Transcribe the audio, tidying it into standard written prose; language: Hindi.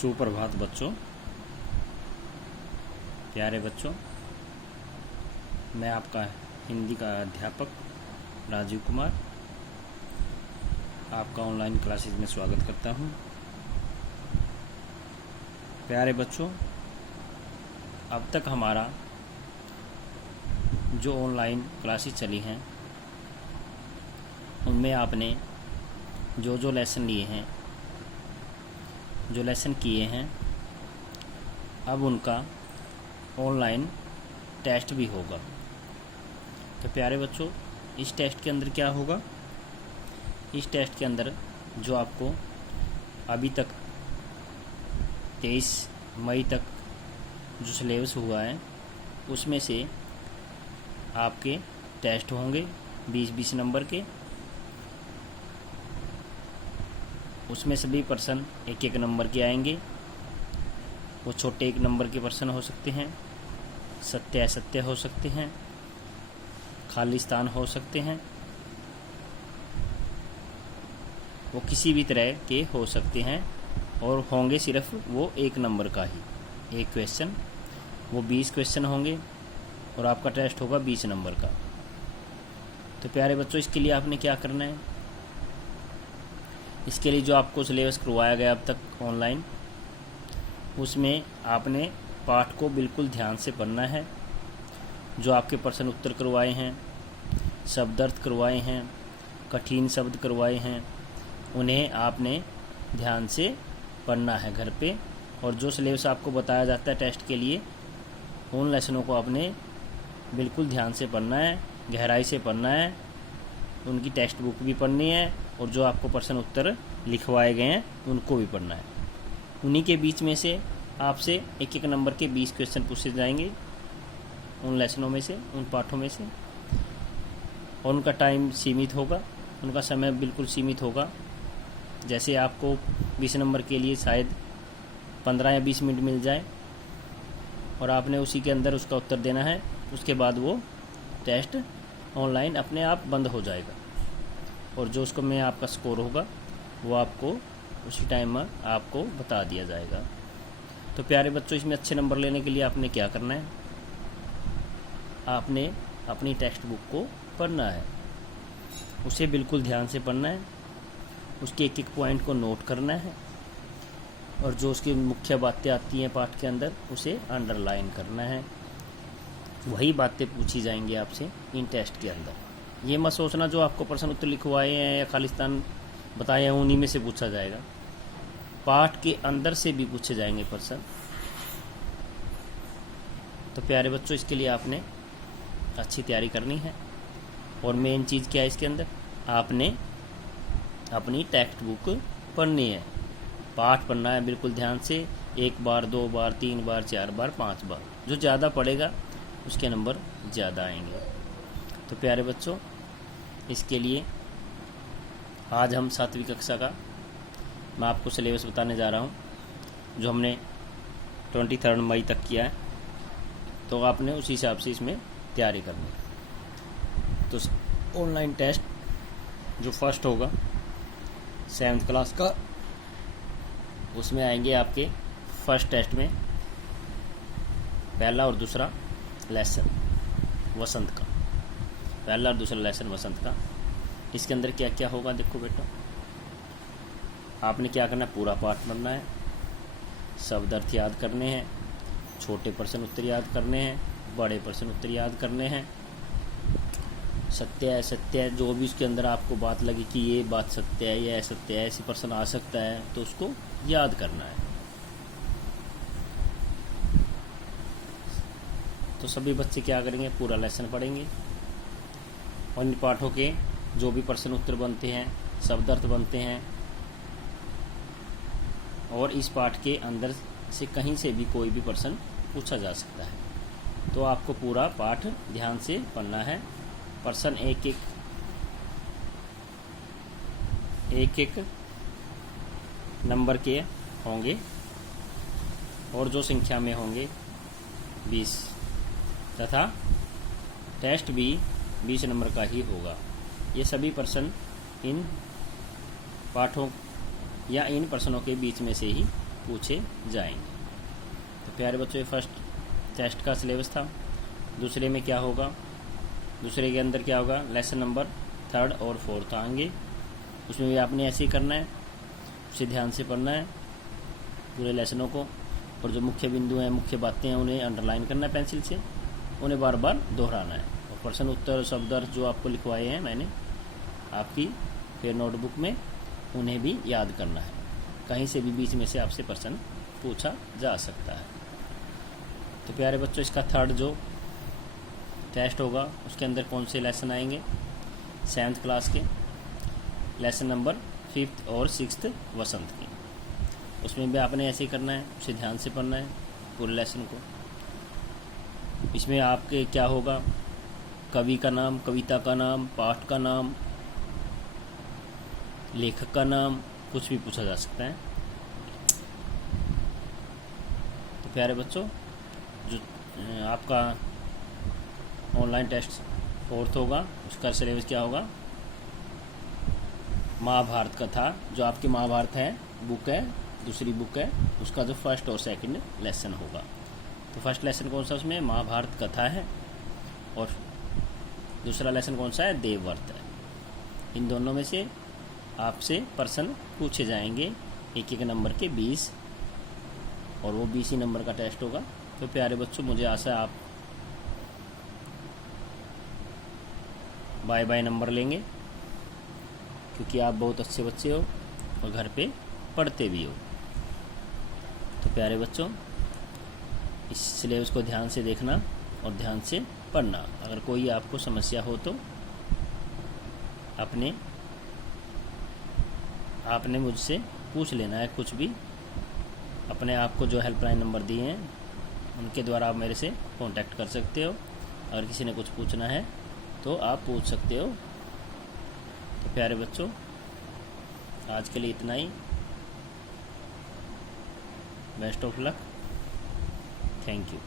सुप्रभात बच्चों, प्यारे बच्चों। मैं आपका हिंदी का अध्यापक राजीव कुमार आपका ऑनलाइन क्लासेस में स्वागत करता हूं। प्यारे बच्चों, अब तक हमारा जो ऑनलाइन क्लासेस चली हैं उनमें आपने जो लेसन लिए हैं, जो लेसन किए हैं, अब उनका ऑनलाइन टेस्ट भी होगा। तो प्यारे बच्चों, इस टेस्ट के अंदर क्या होगा? इस टेस्ट के अंदर जो आपको अभी तक 23 मई तक जो सिलेबस हुआ है उसमें से आपके टेस्ट होंगे 20-20 नंबर के। उसमें सभी पर्सन 1-1 नंबर के आएंगे। वो छोटे 1 नंबर के पर्सन हो सकते हैं, सत्य असत्य हो सकते हैं, खाली स्थान हो सकते हैं, वो किसी भी तरह के हो सकते हैं और होंगे सिर्फ वो 1 नंबर का ही एक क्वेश्चन। वो 20 क्वेश्चन होंगे और आपका टेस्ट होगा 20 नंबर का। तो प्यारे बच्चों, इसके लिए आपने क्या करना है? इसके लिए जो आपको सिलेबस करवाया गया अब तक ऑनलाइन, उसमें आपने पाठ को बिल्कुल ध्यान से पढ़ना है। जो आपके प्रश्न उत्तर करवाए हैं, शब्दार्थ करवाए हैं, कठिन शब्द करवाए हैं, उन्हें आपने ध्यान से पढ़ना है घर पे। और जो सिलेबस आपको बताया जाता है टेस्ट के लिए, उन लेसनों को आपने बिल्कुल ध्यान से पढ़ना है, गहराई से पढ़ना है। उनकी टेक्स्ट बुक भी पढ़नी है और जो आपको प्रश्न उत्तर लिखवाए गए हैं उनको भी पढ़ना है। उन्हीं के बीच में से आपसे 1-1 नंबर के 20 क्वेश्चन पूछे जाएंगे उन लेसनों में से, उन पाठों में से। और उनका टाइम सीमित होगा, उनका समय बिल्कुल सीमित होगा। जैसे आपको 20 नंबर के लिए शायद 15 या 20 मिनट मिल जाए और आपने उसी के अंदर उसका उत्तर देना है। उसके बाद वो टेस्ट ऑनलाइन अपने आप बंद हो जाएगा और जो उसको में आपका स्कोर होगा वो आपको उसी टाइम में आपको बता दिया जाएगा। तो प्यारे बच्चों, इसमें अच्छे नंबर लेने के लिए आपने क्या करना है? आपने अपनी टेक्स्ट बुक को पढ़ना है, उसे बिल्कुल ध्यान से पढ़ना है, उसके 1-1 पॉइंट को नोट करना है और जो उसकी मुख्य बातें आती हैं पाठ के अंदर उसे अंडरलाइन करना है। वही बातें पूछी जाएंगी आपसे इन टेस्ट के अंदर। ये मत सोचना जो आपको प्रश्न उत्तर लिखवाए हैं या खालिस्तान बताए हैं उन्हीं में से पूछा जाएगा। पाठ के अंदर से भी पूछे जाएंगे प्रश्न। तो प्यारे बच्चों, इसके लिए आपने अच्छी तैयारी करनी है। और मेन चीज़ क्या है इसके अंदर? आपने अपनी टेक्स्ट बुक पढ़नी है, पाठ पढ़ना है बिल्कुल ध्यान से। 1 बार, 2 बार, 3 बार, 4 बार, 5 बार। जो ज़्यादा पढ़ेगा उसके नंबर ज़्यादा आएंगे। तो प्यारे बच्चों, इसके लिए आज हम 7वीं कक्षा का मैं आपको सिलेबस बताने जा रहा हूँ, जो हमने 23 मई तक किया है। तो आपने उसी हिसाब से इसमें तैयारी करनी है। तो ऑनलाइन टेस्ट जो फर्स्ट होगा 7th क्लास का, उसमें आएंगे आपके फर्स्ट टेस्ट में पहला और दूसरा लेसन वसंत का, पहला और दूसरा लेसन वसंत का। इसके अंदर क्या क्या होगा देखो बेटा। आपने क्या करना है? पूरा पाठ पढ़ना है, शब्दार्थ याद करने हैं, छोटे प्रश्न उत्तर याद करने हैं, बड़े प्रश्न उत्तर याद करने हैं, सत्य है असत्य है, जो भी उसके अंदर आपको बात लगे कि ये बात सत्य है या असत्य है, ऐसी प्रश्न आ सकता है, तो उसको याद करना है। तो सभी बच्चे क्या करेंगे? पूरा लेसन पढ़ेंगे और इन पाठों के जो भी प्रश्न उत्तर बनते हैं, शब्दार्थ बनते हैं, और इस पाठ के अंदर से कहीं से भी कोई भी प्रश्न पूछा जा सकता है। तो आपको पूरा पाठ ध्यान से पढ़ना है। प्रश्न 1-1 नंबर के होंगे और जो संख्या में होंगे 20, तथा टेस्ट भी 20 नंबर का ही होगा। ये सभी प्रश्न इन पाठों या इन प्रश्नों के बीच में से ही पूछे जाएंगे। तो प्यारे बच्चों, ये फर्स्ट टेस्ट का सिलेबस था। दूसरे में क्या होगा, दूसरे के अंदर क्या होगा, लेसन नंबर 3 और 4 आएंगे। उसमें भी आपने ऐसे ही करना है, उसे ध्यान से पढ़ना है पूरे लेसनों को, और जो मुख्य बिंदु हैं, मुख्य बातें हैं, उन्हें अंडरलाइन करना है पेंसिल से, उन्हें बार बार दोहराना है। और प्रश्न उत्तर शब्द अर्थ जो आपको लिखवाए हैं मैंने आपकी फिर नोटबुक में, उन्हें भी याद करना है। कहीं से भी बीच में से आपसे प्रश्न पूछा जा सकता है। तो प्यारे बच्चों, इसका 3rd जो टेस्ट होगा उसके अंदर कौन से लेसन आएंगे, 7th क्लास के लेसन नंबर 5th और 6th वसंत के। उसमें भी आपने ऐसे ही करना है, उसे ध्यान से पढ़ना है पूरे लेसन को। इसमें आपके क्या होगा, कवि का नाम, कविता का नाम, पाठ का नाम, लेखक का नाम, कुछ भी पूछा जा सकता है। तो प्यारे बच्चों, जो आपका ऑनलाइन टेस्ट 4th होगा, उसका सिलेबस क्या होगा, महाभारत कथा, जो आपकी महाभारत है बुक है, दूसरी बुक है, उसका जो 1st और 2nd लेसन होगा। तो फर्स्ट लेसन कौन सा, उसमें महाभारत कथा है, और दूसरा लेसन कौन सा है, देवव्रत है। इन दोनों में से आपसे प्रश्न पूछे जाएंगे 1-1 नंबर के 20, और वो 20 ही नंबर का टेस्ट होगा। तो प्यारे बच्चों, मुझे आशा है आप बाय नंबर लेंगे, क्योंकि आप बहुत अच्छे बच्चे हो और घर पे पढ़ते भी हो। तो प्यारे बच्चों, इस सिलेबस को ध्यान से देखना और ध्यान से पढ़ना। अगर कोई आपको समस्या हो तो आपने मुझसे पूछ लेना है कुछ भी। अपने आप को जो हेल्पलाइन नंबर दिए हैं उनके द्वारा आप मेरे से कांटेक्ट कर सकते हो। अगर किसी ने कुछ पूछना है तो आप पूछ सकते हो। तो प्यारे बच्चों, आज के लिए इतना ही। Best of luck. Thank you.